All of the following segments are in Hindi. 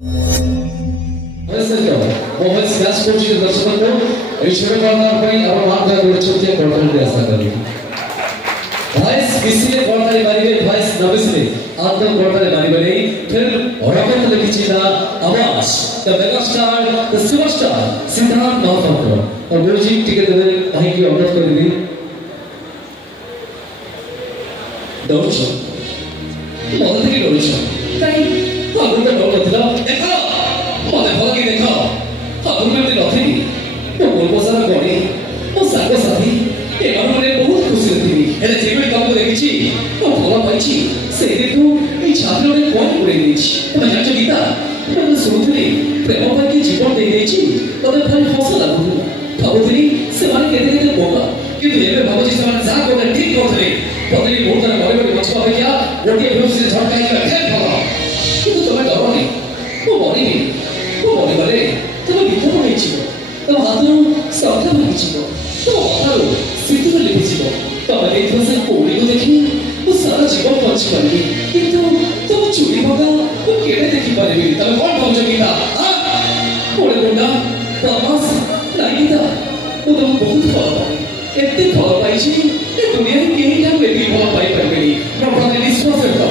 मोहन स्क्रैच कोच के दर्शकों को ईश्वर करना पड़ी और मां का गुड़ चुतिया कोटल दे ऐसा करी वाइस किसी कोटल बारी में वाइस नविसले आत्म कोटल बारी में फिर रॉकेट लगी चीज़ा आवाज the megastar the superstar Siddharth Mahapatra और गुरुजी टिकट दे कहीं की अनुरोध कर दी दौड़ो मदद की दौड़ो कहीं आगुन का दौड़ दिला देखो मदद भला की देखो आगुन में दिला थी वो बोलबो सारा गड़ी वो सागो साथी ए मानुरे बहुत खुशी थी एले जेबे काम को देखिছি वो भला पाइছি से देखो এই ছাত্ররে কোন করে দিয়েছি তুমি জানো গীতা তুমি শুনুলি প্রেম পাইকি জীবন দেই দিয়েছি তবে ভাই হসা লাগুলা ভাবুলি ସେମାନେ কেতে কেতে বোকা কিন্তু ଏବେ ଭାବୁଛି ସେମାନେ ଯାହା କଲେ ଠିକ କରୁଥିଲେ ପଦଳି ବହୁତ ଥର ଘରେ ଘରେ ମଛପ ଅପେକ୍ଷା ଗୋଟିଏ ଭୁସିରେ ଝଟକା ହେଇଯିବା ଫେର ଭଲ କିନ୍ତୁ ତମେ ଡରନି ମୁଁ ମରିଗଲେ ତମେ ବିପଦ ହେଇଯିବ ତମ ହାତରୁ ଶବ୍ଦ ଭାଙ୍ଗିଯିବ ତମ କଥାରୁ ସ୍ମୃତିରେ ଲିଭିଯିବ ତମେ ଦେଇଥିବା ସେ କଉଡ଼ିକୁ ଦେଖି ମୁଁ ସାରା ଜୀବନ ବଞ୍ଚିପାରିବି କିନ୍ତୁ ତମ ଚୁଡ଼ି ଭଙ୍ଗା ମୁଁ କେବେ ଦେଖିପାରିବି ତମେ କଣ ଭାବୁଛ ଗୀତା କୋଡ଼େ ଗୁଣ୍ଡା ତମାସ ନାଇଁ ଗୀତା ମୁଁ ତମକୁ ବହୁତ ଭଲ ପାଏ ଏତେ ଭଲ ପାଇଛି ଏ ଦୁନିଆରେ କେହି କାହାକୁ ଏତିକି ଭଲ ପାଇପାରିବେନି ମୋ ପ୍ରତି ବିଶ୍ୱାସ ରଖ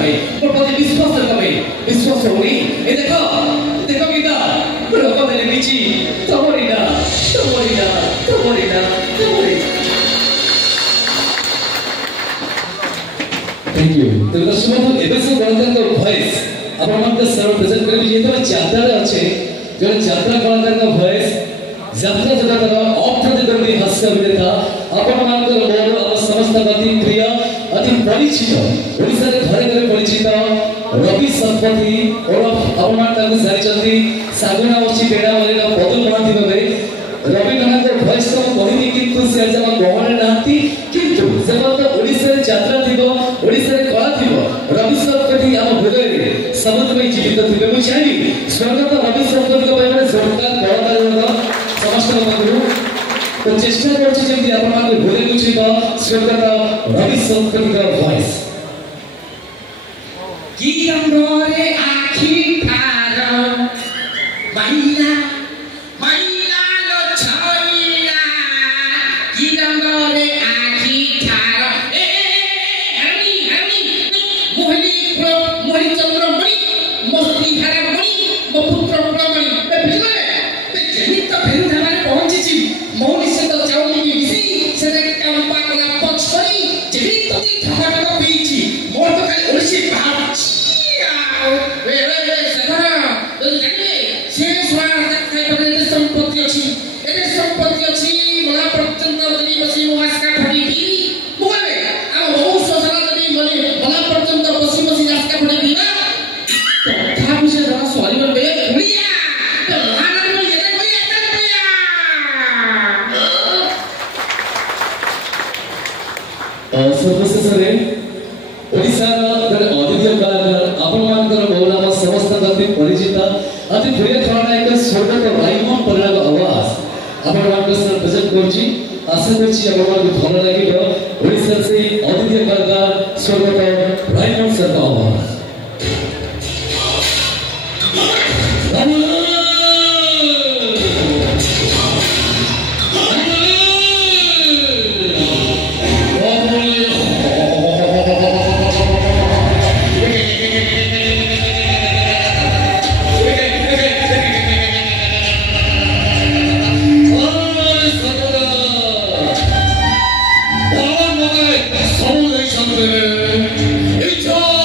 ବିଶ୍ୱାସ ହଉନି ଏ ଦେଖ ଗୀତା ଲୋକ ଲେଖିଛି ତମରି ନା Thank you. तो दर्शकों को एबे से कलाकार का वॉइस अब हम आपको सर्व प्रेजेंट करेंगे ये तो यात्रा रे अच्छे जो यात्रा कलाकार का वॉइस यात्रा जगत का अप्रतिद्वंदी हास्य अभिनेता अपन मानकर मोर और समस्त अति प्रिय अति परिचित ओडिसा रे घरे घरे परिचित रवि संपत्ति और अपन मान ताकू जाई चलती सागुना वची बेडा वाले बदल बनाती बबे रवि नाथ को वॉइस तो कहनी किंतु से जमा गहने नाती किंतु जब तो ओडिसा रे यात्रा थिबो ओडिसा रे कला थिबो रवि संपत्ति हम हृदय रे समुद्र में जीवित थिबे मु चाहि स्वर्गत रवि संपत्ति को पाइबे सरकार कलाकार समस्त बंधु तो चेष्टा करछि जेंति आपण माने भूले गुछि तो स्वर्गत रवि संपत्ति का वॉइस की रंगोरे आखी थारो महिला लो छाइला की रंगोरे आखी थारो ए हरनी मोहिनी चंद्रमणि मस्ती हरमणि पुत्र प्रमणि ए बिजले ते जेनी तो फेरु धामारे पहुंची छी मौनी से तो चाउनी की मिसी से कंपा कला पक्ष करी जेनी तो धामारे को पीची मोर तो खाली ओसी भाव वे सखरा तो जानिए से स्वार तक खाई पर संपत्ति अछि एते संपत्ति अछि मला पर्यंत जनी बसी मुहासका फडी पीरी मुगले हम बहुत सोचला जनी मने मला पर्यंत बसी मुहासका फडी पीना तो था मुझे जरा सॉरी मन बे भुलिया तो लाना में ये कोई ऐसा भुलिया सर्वश्रेष्ठ सरे ओडिसा रे अद्वितीय कलाकार आपण मानकर बहुनाम समस्त गति परिचित अति प्रिय खलनायक स्वर्गत राइमन परिणाम आवाज आपण मानकर सर प्रेजेंट करछि आशा करछि आपण मानक भल लागिबो ओडिसा से अद्वितीय कलाकार स्वर्गत राइमन सर का आवाज It's all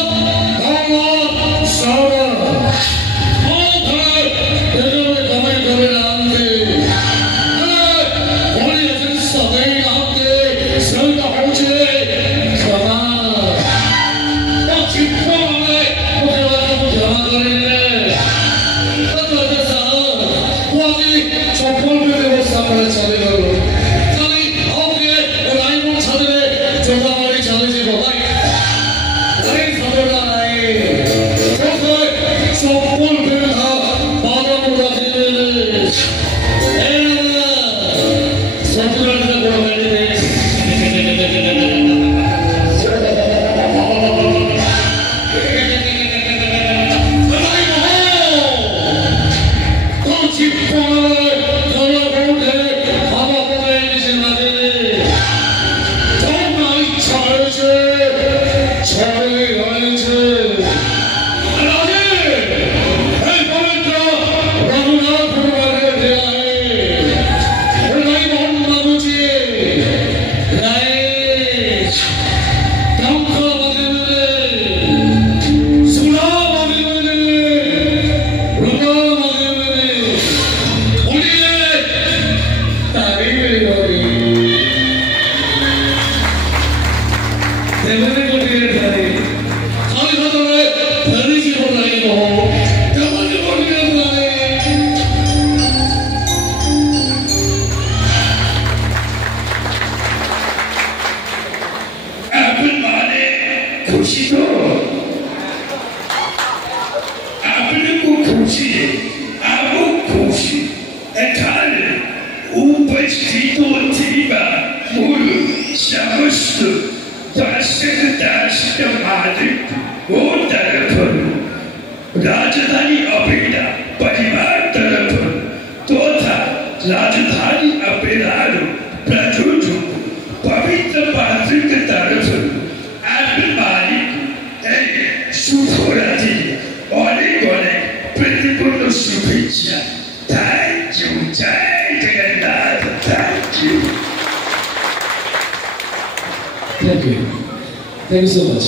शुक्रिया थैंक यू जय Jagannath thank you so much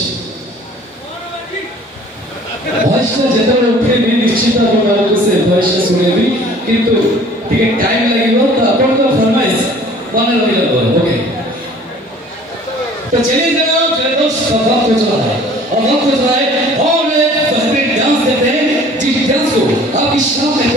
भॉइसटा जेतबे उठे भी निश्चित भाव से भॉइसटा सुनेबी किंतु टिके टाइम लागिबो तो अपन को फरमाइश वाला रहिला ओके तो चलिए जनाब दोस्त वक्त हो चला है और वक्त हो चला है और एक बेहतरीन डांस देते हैं जिस डांस को आपकी शाम में